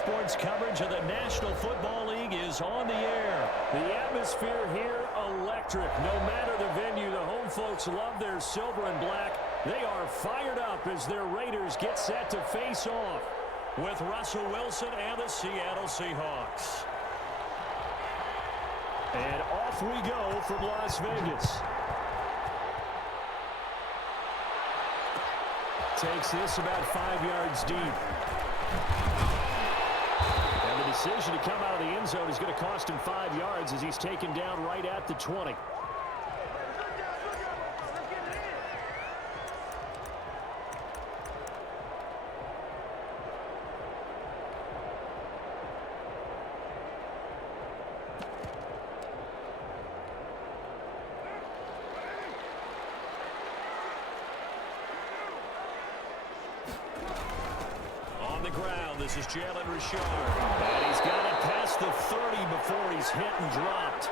sports coverage of the National Football League is on the air. The atmosphere here, electric. No matter the venue, the home folks love their silver and black. They are fired up as their Raiders get set to face off with Russell Wilson and the Seattle Seahawks. And off we go from Las Vegas. Takes this about 5 yards deep. And the decision to come out of the end zone is going to cost him 5 yards as he's taken down right at the 20. This is Jalen Richard. And he's got it past the 30 before he's hit and dropped.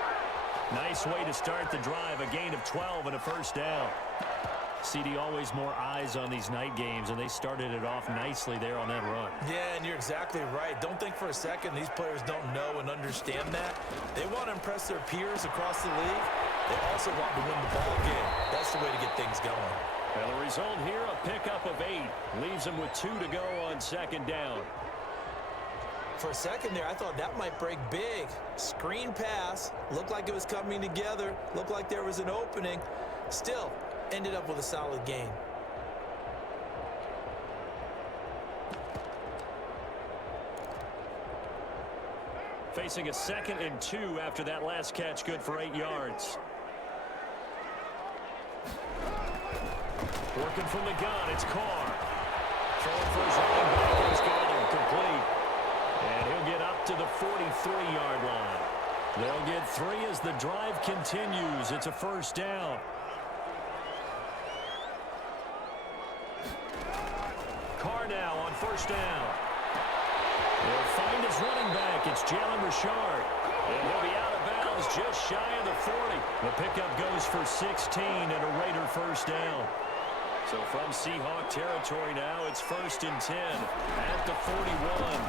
Nice way to start the drive. A gain of 12 and a first down. CD, always more eyes on these night games, and they started it off nicely there on that run. Yeah, and you're exactly right. Don't think for a second these players don't know and understand that. They want to impress their peers across the league. They also want to win the ball game. That's the way to get things going. And the result here, a pickup of 8. Leaves them with 2 to go on second down. For a second there, I thought that might break big. Screen pass. Looked like it was coming together. Looked like there was an opening. Still, ended up with a solid gain. Facing a 2nd and 2 after that last catch, good for 8 yards. Working from the gun, it's Carr. Throwing for his running back, he's got him complete. And he'll get up to the 43-yard line. They'll get 3 as the drive continues. It's a first down. Carr now on first down. They'll find his running back. It's Jalen Richard. And he'll be out of bounds just shy of the 40. The pickup goes for 16 and a Raider first down. So from Seahawk territory now, it's 1st and 10 at the 41.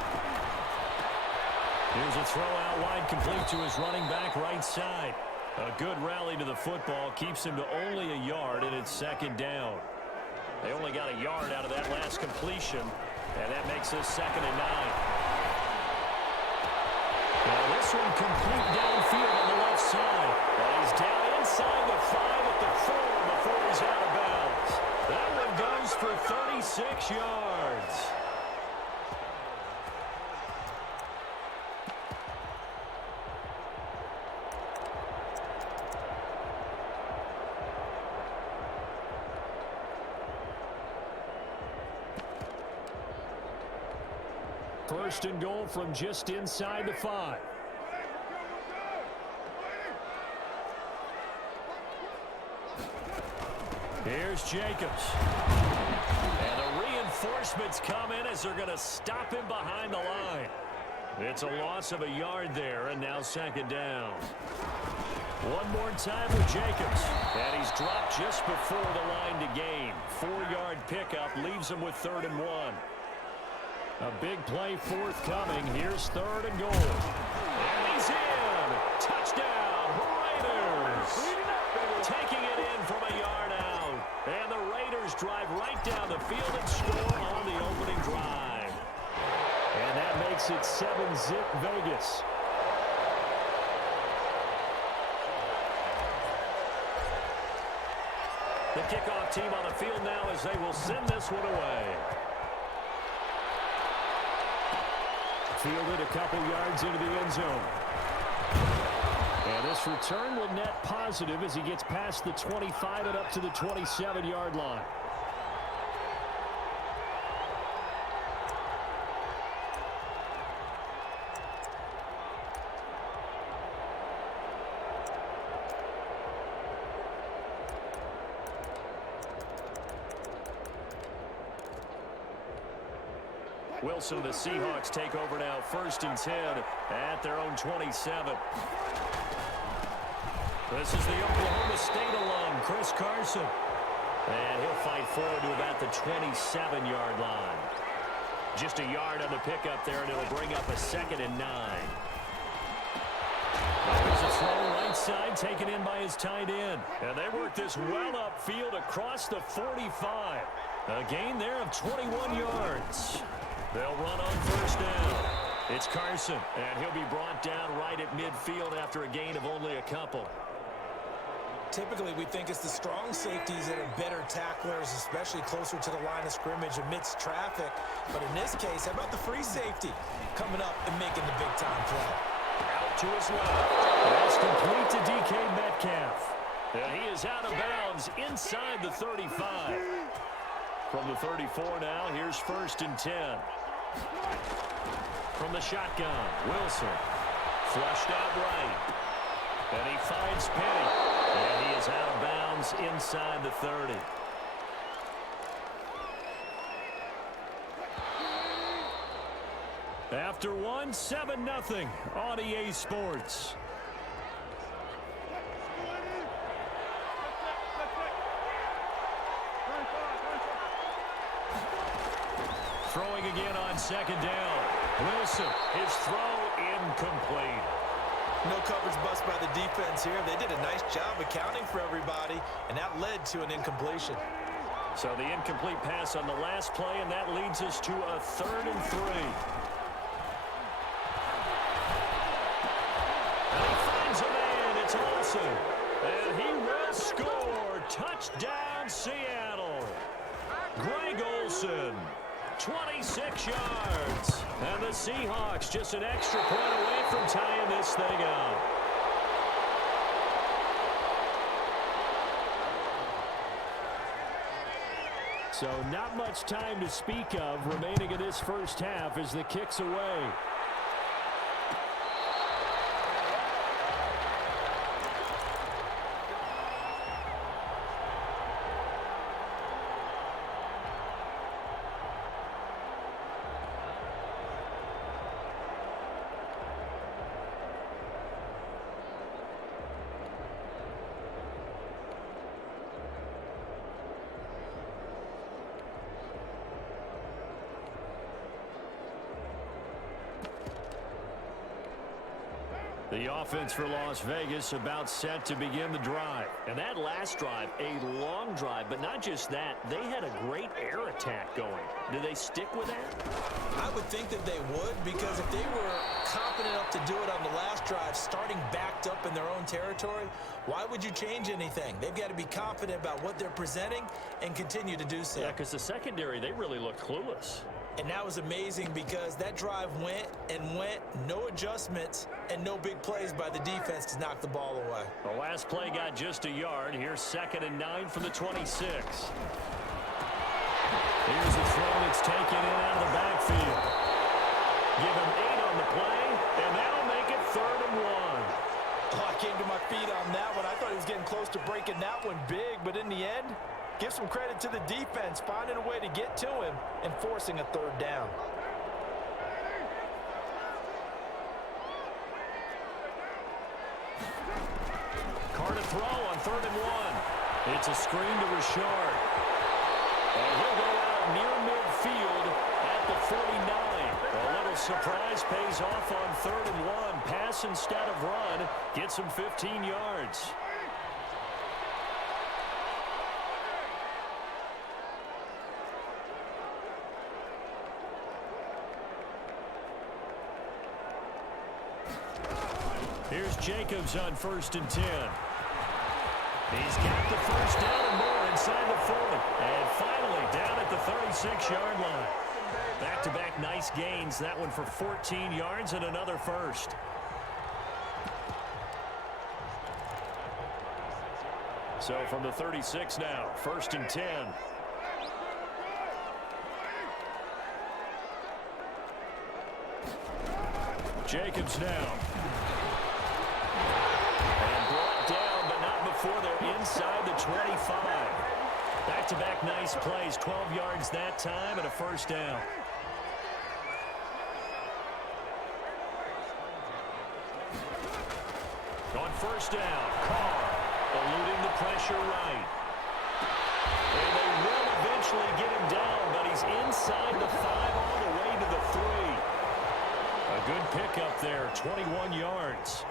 Here's a throw out wide, complete to his running back right side. A good rally to the football, keeps him to only a yard, and it's 2nd down. They only got a yard out of that last completion, and that makes this 2nd and 9. Now this one complete downfield on the left side. And he's down inside the 5 at the 4 before he's out of bounds. That one goes for 36 yards. First and goal from just inside the 5. Here's Jacobs. And the reinforcements come in as they're going to stop him behind the line. It's a loss of a yard there, and now 2nd down. One more time with Jacobs. And he's dropped just before the line to gain. 4-yard pickup leaves him with 3rd and 1. A big play forthcoming. Here's 3rd and goal. And he's in. Touchdown, Raiders. Taking it in from a yard out. And the Raiders drive right down the field and score on the opening drive. And that makes it 7-zip Vegas. The kickoff team on the field now as they will send this one away. Fielded a couple yards into the end zone. And this return will net positive as he gets past the 25 and up to the 27-yard line. Wilson, the Seahawks take over now, 1st and 10 at their own 27. This is the Oklahoma State alum, Chris Carson. And he'll fight forward to about the 27-yard line. Just a yard on the pickup there, and it'll bring up a 2nd and 9. There's a throw right side, taken in by his tight end. And they work this well upfield across the 45. A gain there of 21 yards. They'll run on 1st down. It's Carson, and he'll be brought down right at midfield after a gain of only a couple. Typically, we think it's the strong safeties that are better tacklers, especially closer to the line of scrimmage amidst traffic. But in this case, how about the free safety coming up and making the big-time play? Out to his left. That's complete to DK Metcalf. And he is out of bounds inside the 35. From the 34 now, here's 1st and 10. From the shotgun, Wilson. Flushed out right. And he finds Penny. And he is out of bounds inside the 30. After one, 7-0 on EA Sports. Throwing again on 2nd down. Wilson, his throw incomplete. No coverage bust by the defense here. They did a nice job accounting for everybody, and that led to an incompletion. So the incomplete pass on the last play, and that leads us to a 3rd and 3. And he finds a man. It's Olsen. And he will score. Touchdown, Seattle. Greg Olsen. 26 yards. And the Seahawks just an extra point away from tying this thing up. So not much time to speak of remaining in this first half as the kick's away. The offense for Las Vegas about set to begin the drive. And that last drive, a long drive, but not just that. They had a great air attack going. Do they stick with that? I would think that they would, because if they were confident enough to do it on the last drive, starting backed up in their own territory, why would you change anything? They've got to be confident about what they're presenting and continue to do so. Yeah, because the secondary, they really looked clueless. And that was amazing because that drive went and went, no adjustments, and no big plays by the defense to knock the ball away. The last play got just a yard. Here's 2nd and 9 from the 26. Here's a throw that's taken in out of the backfield. Give him 8 on the play, and that'll make it 3rd and 1. Oh, I came to my feet on that one. I thought he was getting close to breaking that one big, but in the end, give some credit to the defense, finding a way to get to him and forcing a 3rd down. Carter throw on 3rd and 1. It's a screen to Richard. And he'll go out near midfield at the 49. A little surprise pays off on 3rd and 1. Pass instead of run. Gets him 15 yards. Here's Jacobs on 1st and 10. He's got the 1st down and more inside the 40. And finally down at the 36-yard line. Back-to-back nice gains. That one for 14 yards and another 1st. So from the 36 now, 1st and 10. Jacobs now. Before they're inside the 25. Back-to-back nice plays, 12 yards that time and a 1st down. On 1st down, Carr eluding the pressure right. And they will eventually get him down, but he's inside the 5 all the way to the 3. A good pickup there, 21 yards.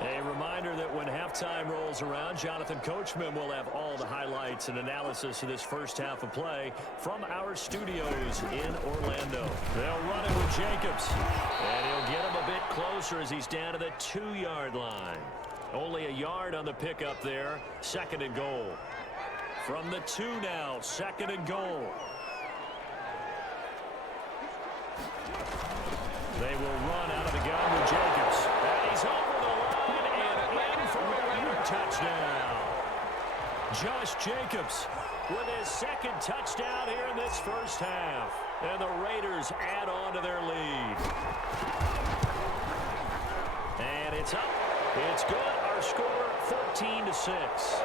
A reminder that when halftime rolls around, Jonathan Coachman will have all the highlights and analysis of this first half of play from our studios in Orlando. They'll run it with Jacobs, and he'll get him a bit closer as he's down to the 2-yard line. Only a yard on the pickup there, 2nd and goal. From the 2 now, 2nd and goal. They will run out of the gun with Jacobs. And he's over the line and in for a Raider touchdown. Josh Jacobs with his 2nd touchdown here in this first half. And the Raiders add on to their lead. And it's up. It's good. Our score, 14-6.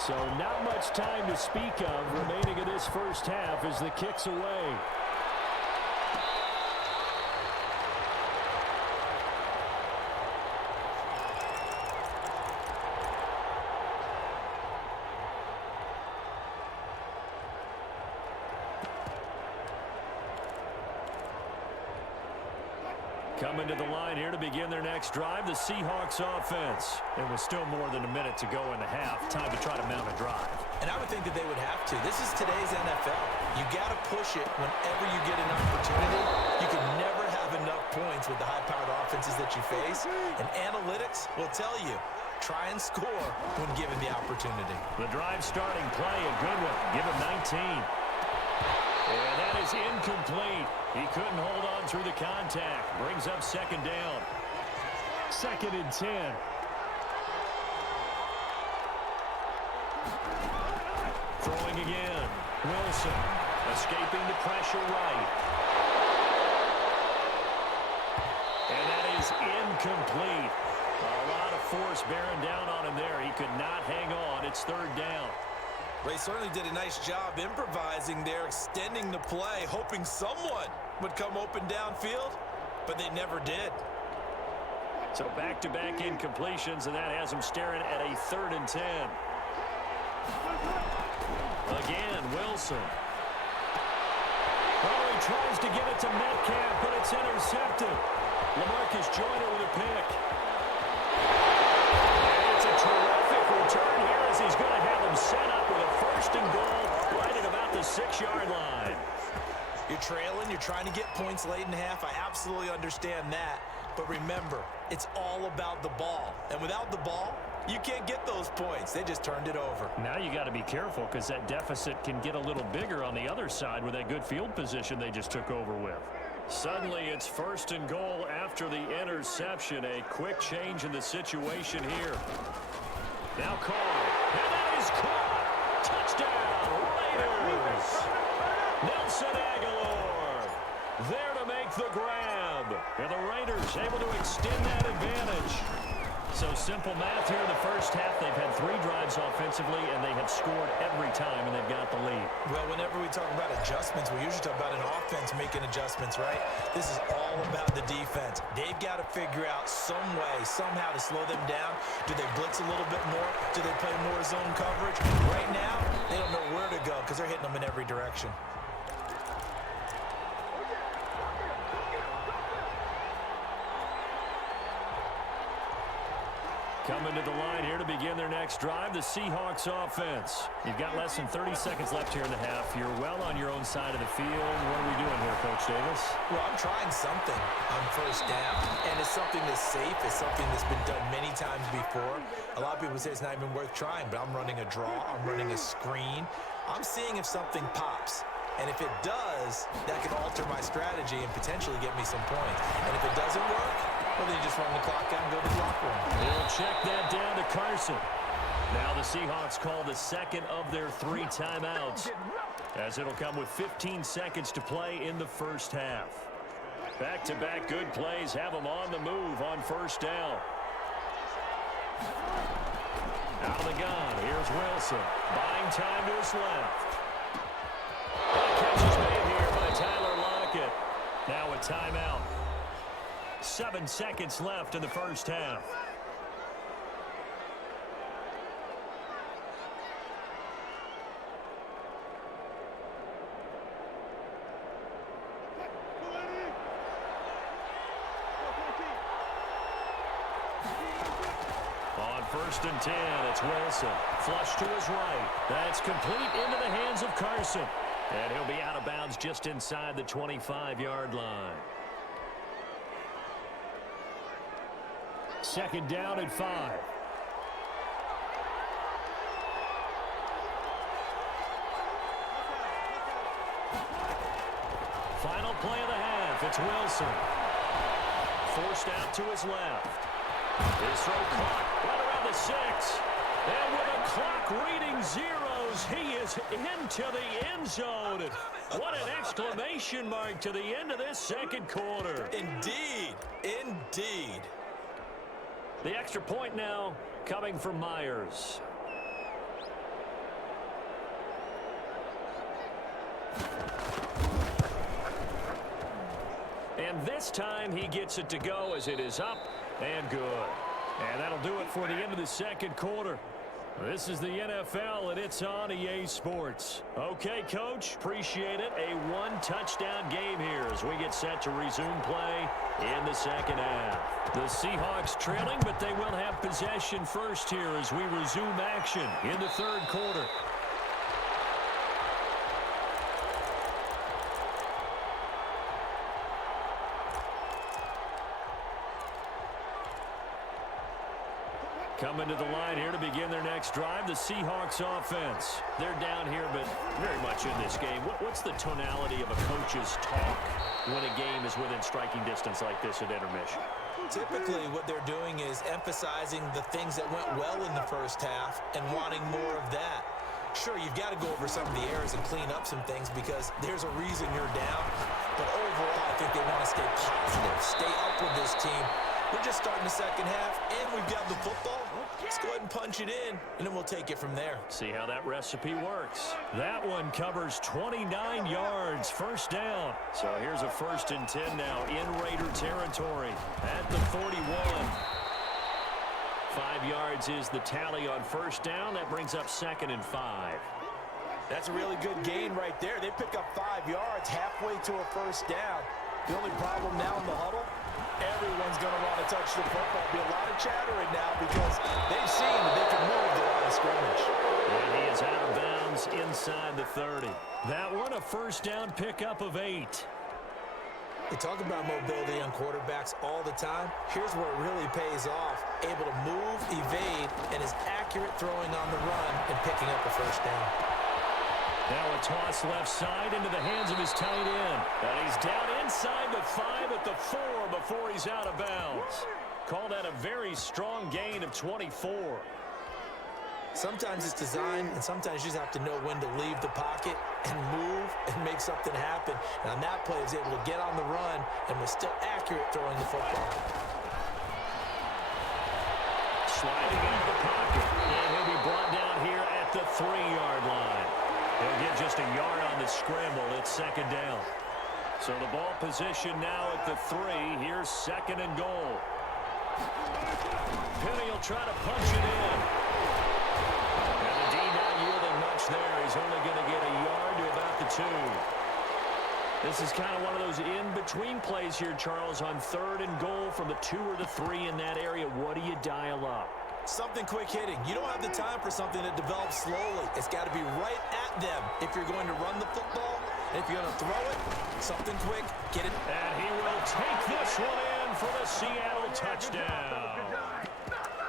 So not much time to speak of remaining in this first half as the kick's away. Coming to the line here to begin their next drive, the Seahawks offense. And with still more than a minute to go in the half, time to try to mount a drive. And I would think that they would have to. This is today's NFL. You got to push it whenever you get an opportunity. You can never have enough points with the high-powered offenses that you face. And analytics will tell you, try and score when given the opportunity. The drive starting play, a good one. Give him 19. And that is incomplete. He couldn't hold on through the contact. Brings up 2nd down. 2nd and 10. Throwing again. Wilson escaping the pressure right. And that is incomplete. A lot of force bearing down on him there. He could not hang on. It's 3rd down. They certainly did a nice job improvising there, extending the play, hoping someone would come open downfield, but they never did. So back-to-back incompletions, and that has them staring at a 3rd and 10. Again, Wilson. Oh, he tries to get it to Metcalf, but it's intercepted. LaMarcus Joyner with a pick. And it's a terrific return here as he's going to have him set up with a 1st and goal right at about the 6-yard line. You're trailing. You're trying to get points late in the half. I absolutely understand that. But remember, it's all about the ball. And without the ball, you can't get those points. They just turned it over. Now you got to be careful because that deficit can get a little bigger on the other side with that good field position they just took over with. Suddenly it's 1st and goal after the interception. A quick change in the situation here. Now call. And that is caught. Touchdown, Raiders. Nelson Aguilar there to make the grab. And the Raiders able to extend that advantage. So simple math here in the first half. They've had 3 drives offensively, and they have scored every time, and they've got the lead. Well, whenever we talk about adjustments, we usually talk about an offense making adjustments, right? This is all about the defense. They've got to figure out some way, somehow to slow them down. Do they blitz a little bit more? Do they play more zone coverage? Right now, they don't know where to go because they're hitting them in every direction. Coming to the line here to begin their next drive, the Seahawks offense. You've got less than 30 seconds left here in the half. You're well on your own side of the field. What are we doing here, Coach Davis? Well, I'm trying something on 1st down, and it's something that's safe. It's something that's been done many times before. A lot of people say it's not even worth trying, but I'm running a draw. I'm running a screen. I'm seeing if something pops. And if it does, that could alter my strategy and potentially get me some points. And if it doesn't work, well, then you just run the clock out and go to the locker room. They'll check that down to Carson. Now the Seahawks call the 2nd of their 3 timeouts, as it'll come with 15 seconds to play in the first half. Back-to-back good plays have them on the move on 1st down. Out of the gun, here's Wilson. Buying time to his left. The catch is made here by Tyler Lockett. Now a timeout. 7 seconds left in the first half. first and 10. It's Wilson. Flush to his right. That's complete into the hands of Carson. And he'll be out of bounds just inside the 25-yard line. Second down and 5. Final play of the half. It's Wilson. Forced out to his left. His throw caught right around the 6. And with a clock reading zeros, he is into the end zone. What an exclamation mark to the end of this second quarter. Indeed. Indeed. The extra point now coming from Myers. And this time he gets it to go as it is up and good. And that'll do it for the end of the second quarter. This is the NFL, and it's on EA Sports. Okay, Coach, appreciate it. A one-touchdown game here as we get set to resume play in the second half. The Seahawks trailing, but they will have possession first here as we resume action in the third quarter. Coming to the line here to begin their next drive, the Seahawks offense. They're down here, but very much in this game. What's the tonality of a coach's talk when a game is within striking distance like this at intermission? Typically, what they're doing is emphasizing the things that went well in the first half and wanting more of that. Sure, you've got to go over some of the errors and clean up some things because there's a reason you're down. But overall, I think they want to stay positive, stay up with this team. We're just starting the second half, and we've got the football. Let's go ahead and punch it in, and then we'll take it from there. See how that recipe works. That one covers 29 yards, first down. So here's a first and 10 now in Raider territory at the 41. 5 yards is the tally on first down. That brings up second and 5. That's a really good gain right there. They pick up 5 yards halfway to a first down. The only problem now in the huddle, everyone's going to want to touch the football. Be a lot of chattering now because they've seen that they can move the line of scrimmage. And he is out of bounds inside the 30. That one a first down pickup of 8. They talk about mobility on quarterbacks all the time. Here's where it really pays off. Able to move, evade, and is accurate throwing on the run and picking up a first down. Now a toss left side into the hands of his tight end. And he's down inside the 5 at the 4 before he's out of bounds. Call that a very strong gain of 24. Sometimes it's design, and sometimes you just have to know when to leave the pocket and move and make something happen. And on that play, he was able to get on the run and was still accurate throwing the football. Sliding into the pocket. And he'll be brought down here at the 3-yard line. He'll get just a yard on the scramble. It's second down. So the ball position now at the 3. Here's second and goal. Penny will try to punch it in. And the D not yielding much there. He's only going to get a yard to about the 2. This is kind of one of those in-between plays here, Charles, on third and goal from the 2 or the 3 in that area. What do you dial up? Something quick hitting. You don't have the time for something that develops slowly. It's got to be right at them if you're going to run the football. And if you're going to throw it, something quick, get it. And he will take this one in for the Seattle touchdown.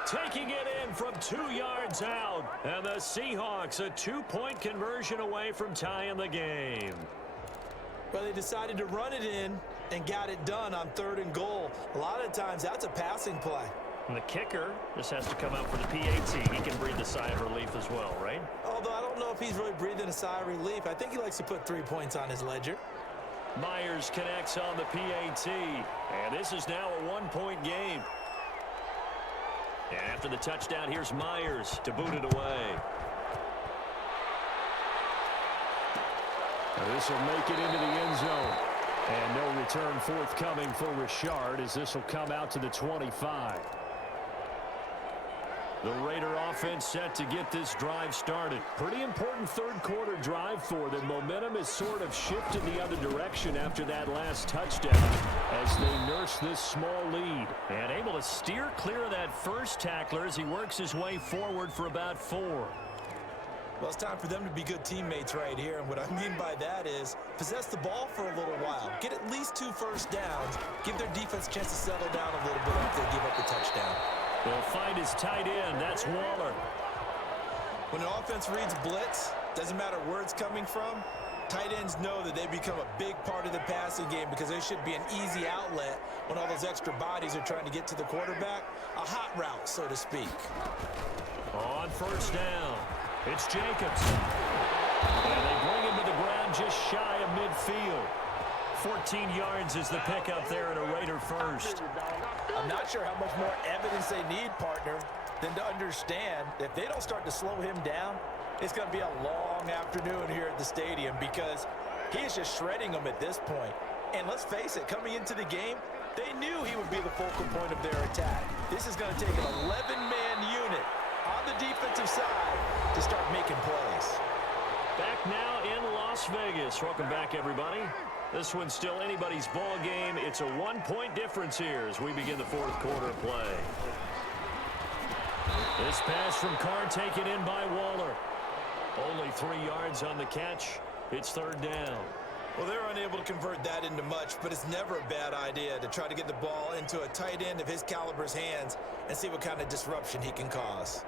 Taking it in from 2 yards out. And the Seahawks a 2-point conversion away from tying the game. Well, they decided to run it in and got it done on third and goal. A lot of times that's a passing play. And the kicker just has to come out for the PAT. He can breathe a sigh of relief as well, right? Although I don't know if he's really breathing a sigh of relief. I think he likes to put 3 points on his ledger. Myers connects on the PAT. And this is now a 1-point game. And after the touchdown, here's Myers to boot it away. Now this will make it into the end zone. And no return forthcoming for Richard as this will come out to the 25. The Raider offense set to get this drive started. Pretty important third quarter drive for them. Momentum has sort of shifted the other direction after that last touchdown as they nurse this small lead. And able to steer clear of that first tackler as he works his way forward for about 4. Well, it's time for them to be good teammates right here. And what I mean by that is possess the ball for a little while. Get at least 2 first downs. Give their defense a chance to settle down a little bit after they give up the touchdown. They'll find his tight end. That's Waller. When an offense reads blitz, doesn't matter where it's coming from, tight ends know that they become a big part of the passing game because they should be an easy outlet when all those extra bodies are trying to get to the quarterback. A hot route, so to speak. On first down, it's Jacobs. And they bring him to the ground just shy of midfield. 14 yards is the pickup there at a Raider first. I'm not sure how much more evidence they need, partner, than to understand that if they don't start to slow him down, it's going to be a long afternoon here at the stadium because he is just shredding them at this point. And let's face it, coming into the game, they knew he would be the focal point of their attack. This is going to take an 11-man unit on the defensive side to start making plays. Back now in Las Vegas. Welcome back, everybody. This one's still anybody's ball game. It's a 1-point difference here as we begin the fourth quarter of play. This pass from Carr taken in by Waller. Only 3 yards on the catch. It's third down. Well, they're unable to convert that into much, but it's never a bad idea to try to get the ball into a tight end of his caliber's hands and see what kind of disruption he can cause.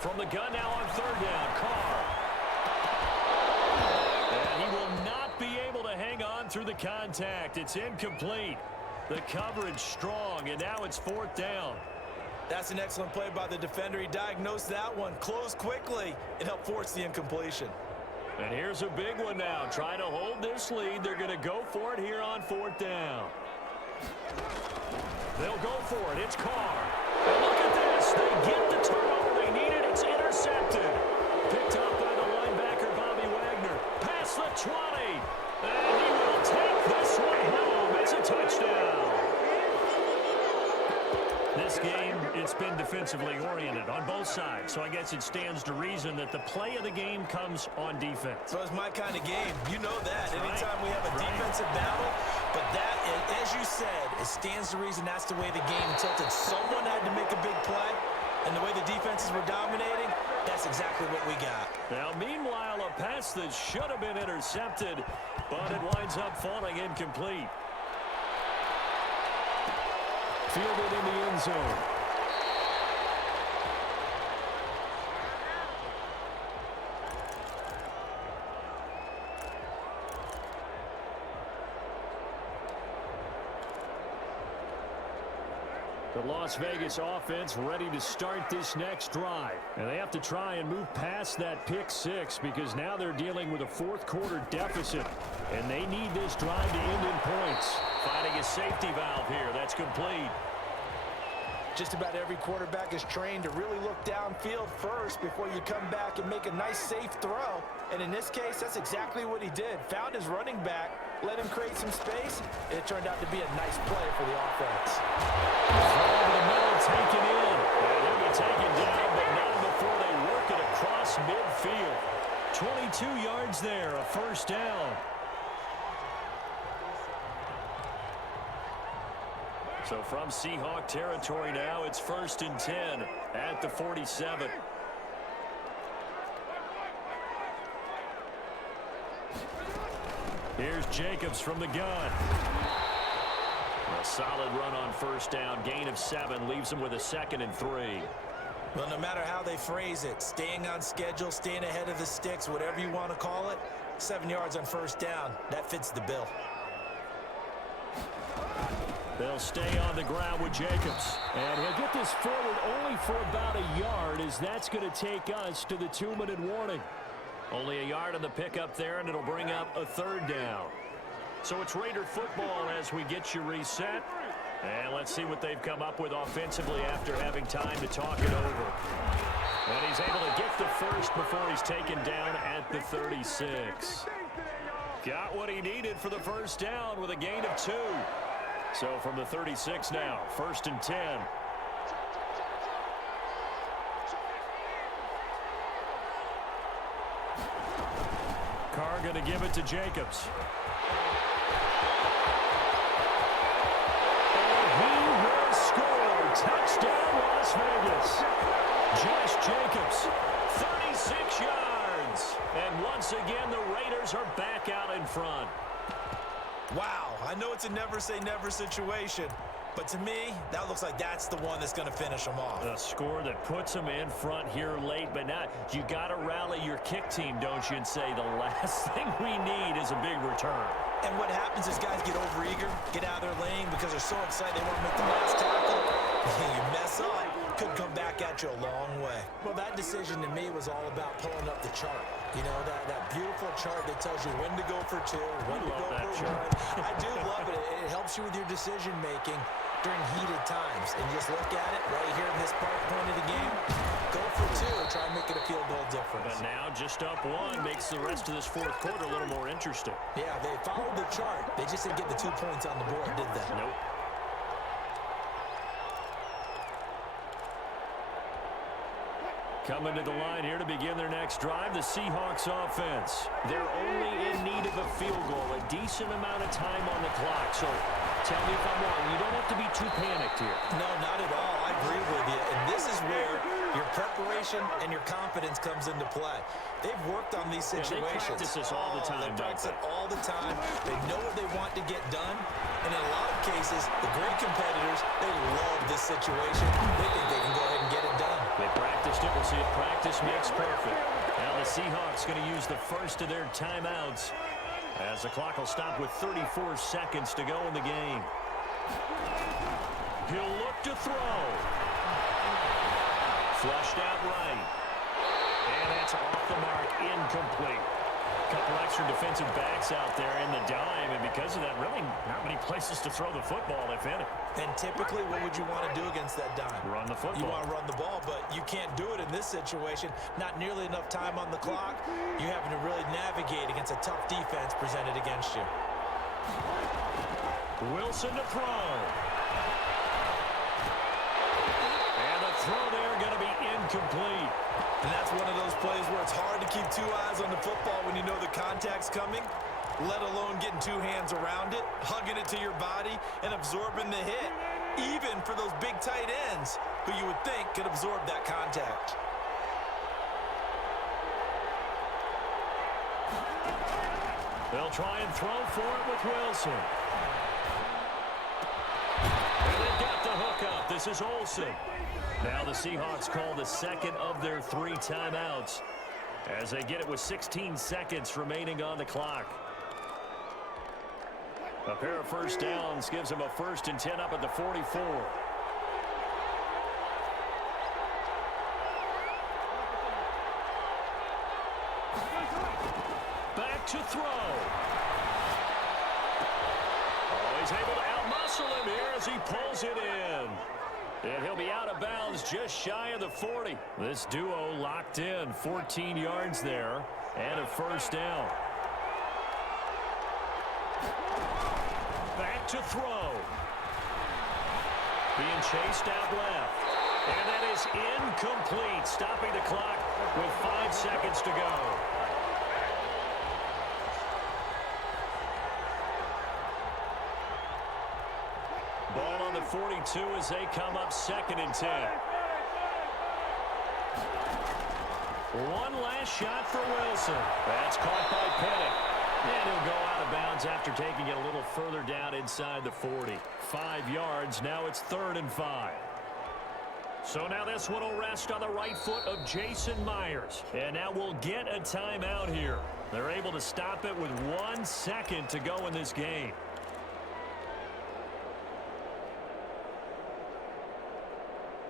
From the gun now on third down, Carr. And he will not be able to hang on through the contact. It's incomplete. The coverage strong, and now it's fourth down. That's an excellent play by the defender. He diagnosed that one, closed quickly, and helped force the incompletion. And here's a big one now. Trying to hold this lead. They're going to go for it here on fourth down. They'll go for it. It's Carr. And look at this. They get the turnover they needed. It's intercepted. Picked up by the linebacker, Bobby Wagner. Past the 20. And he will take this one home. It's a touchdown. This game, it's been defensively oriented on both sides. So I guess it stands to reason that the play of the game comes on defense. So it's my kind of game. You know that. That's Anytime right. we have a defensive battle. But that, as you said, it stands to reason that's the way the game tilted. Someone had to make a big play. And the way the defenses were dominating, that's exactly what we got. Now, meanwhile, a pass that should have been intercepted, but it winds up falling incomplete. Fielded in the end zone. The Las Vegas offense ready to start this next drive. And they have to try and move past that pick six because now they're dealing with a fourth quarter deficit. And they need this drive to end in points. Finding a safety valve here. That's complete. Just about every quarterback is trained to really look downfield first before you come back and make a nice, safe throw. And in this case, that's exactly what he did. Found his running back, let him create some space, and it turned out to be a nice play for the offense. Throw over the middle, taken in. And he'll be taken down, but not before they work it across midfield. 22 yards there, a first down. So from Seahawk territory now, it's 1st and 10 at the 47. Here's Jacobs from the gun. A solid run on first down. Gain of 7 leaves him with a 2nd and 3. Well, no matter how they phrase it, staying on schedule, staying ahead of the sticks, whatever you want to call it, 7 yards on first down, that fits the bill. They'll stay on the ground with Jacobs. And he'll get this forward only for about a yard, as that's going to take us to the 2-minute warning. Only a yard on the pickup there, and it'll bring up a 3rd down. So it's Raider football as we get you reset. And let's see what they've come up with offensively after having time to talk it over. And he's able to get the first before he's taken down at the 36. Got what he needed for the first down with a gain of 2. So from the 36 now, 1st and 10. Carr going to give it to Jacobs. And he will score. Touchdown, Las Vegas. Josh Jacobs, 36 yards. And once again, the Raiders are back out in front. Wow, I know it's a never-say-never situation, but to me, that looks like that's the one that's going to finish them off. A score that puts them in front here late, but now you got to rally your kick team, don't you, and say the last thing we need is a big return. And what happens is guys get overeager, get out of their lane because they're so excited they want to make the last tackle. You mess up, could come back at you a long way. Well, that decision to me was all about pulling up the chart. You know, that beautiful chart that tells you when to go for 2, when to go for 1. I do love it. It helps you with your decision-making during heated times. And just look at it right here in this point of the game. Go for 2 and try and make it a field goal difference. But now just up 1 makes the rest of this 4th quarter a little more interesting. Yeah, they followed the chart. They just didn't get the 2 points on the board, did they? Nope. Coming to the line here to begin their next drive, the Seahawks offense. They're only in need of a field goal, a decent amount of time on the clock. So tell me if I'm wrong. You don't have to be too panicked here. No, not at all. I agree with you. And this is where your preparation and your confidence comes into play. They've worked on these situations. Yeah, they practice this all the time, They practice it all the time. They know what they want to get done. And in a lot of cases, the great competitors, they love this situation. They think they can go ahead and get it done. They practiced it. We'll see if practice makes perfect. Now the Seahawks going to use the first of their timeouts as the clock will stop with 34 seconds to go in the game. He'll look to throw. Flushed out right. And that's off the mark, incomplete. Couple extra defensive backs out there in the dime, and because of that, really not many places to throw the football, if any. And typically, what would you want to do against that dime? Run the football. You want to run the ball, but you can't do it in this situation. Not nearly enough time on the clock. You're having to really navigate against a tough defense presented against you. Wilson to throw. And the throw there going to be incomplete. And that's one of those plays where it's hard to keep 2 eyes on the football when you know the contact's coming, let alone getting 2 hands around it, hugging it to your body, and absorbing the hit, even for those big tight ends who you would think could absorb that contact. They'll try and throw for it with Wilson. And they got the hook up. This is Olsen. Now the Seahawks call the second of their 3 timeouts as they get it with 16 seconds remaining on the clock. A pair of first downs gives them a 1st and 10 up at the 44. Back to throw. Oh, he's able to outmuscle him here as he pulls it in. And he'll be out of bounds just shy of the 40. This duo locked in, 14 yards there, and a first down. Back to throw. Being chased out left. And that is incomplete, stopping the clock with 5 seconds to go. Ball on the 42 as they come up 2nd and 10. One last shot for Wilson. That's caught by Pettit. And he'll go out of bounds after taking it a little further down inside the 40. 5 yards. Now it's 3rd and 5. So now this one will rest on the right foot of Jason Myers. And now we'll get a timeout here. They're able to stop it with 1 second to go in this game.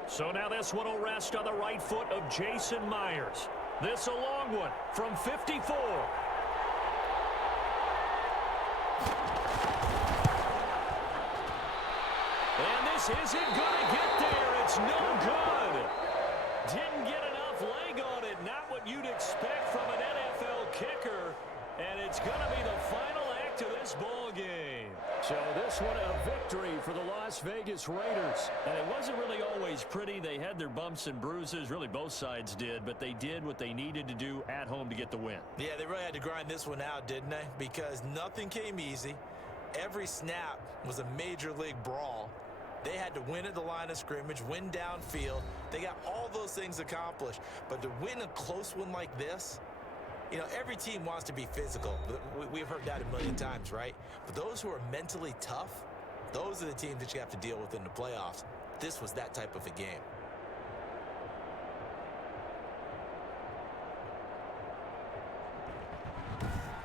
So now this one will rest on the right foot of Jason Myers. This a long one from 54. And this isn't going to get there. It's no good. Didn't get enough leg on it. Not what you'd expect from an NFL kicker. And it's going to be the final. Las Vegas Raiders. And it wasn't really always pretty. They had their bumps and bruises. Really, both sides did. But they did what they needed to do at home to get the win. Yeah, they really had to grind this one out, didn't they? Because nothing came easy. Every snap was a major league brawl. They had to win at the line of scrimmage, win downfield. They got all those things accomplished. But to win a close one like this, you know, every team wants to be physical. We've heard that a million times, right? But those who are mentally tough, those are the teams that you have to deal with in the playoffs. This was that type of a game.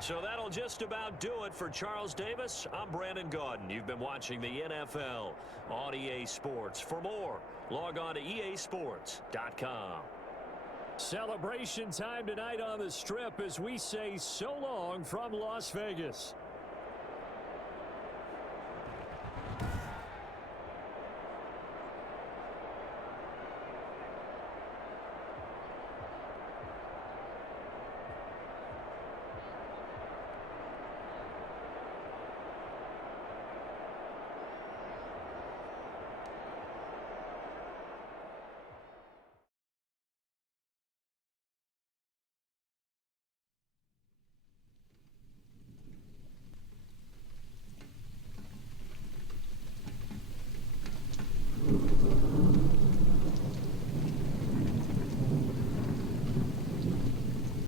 So that'll just about do it for Charles Davis. I'm Brandon Gaudin. You've been watching the NFL on EA Sports. For more, log on to easports.com. Celebration time tonight on the Strip as we say so long from Las Vegas.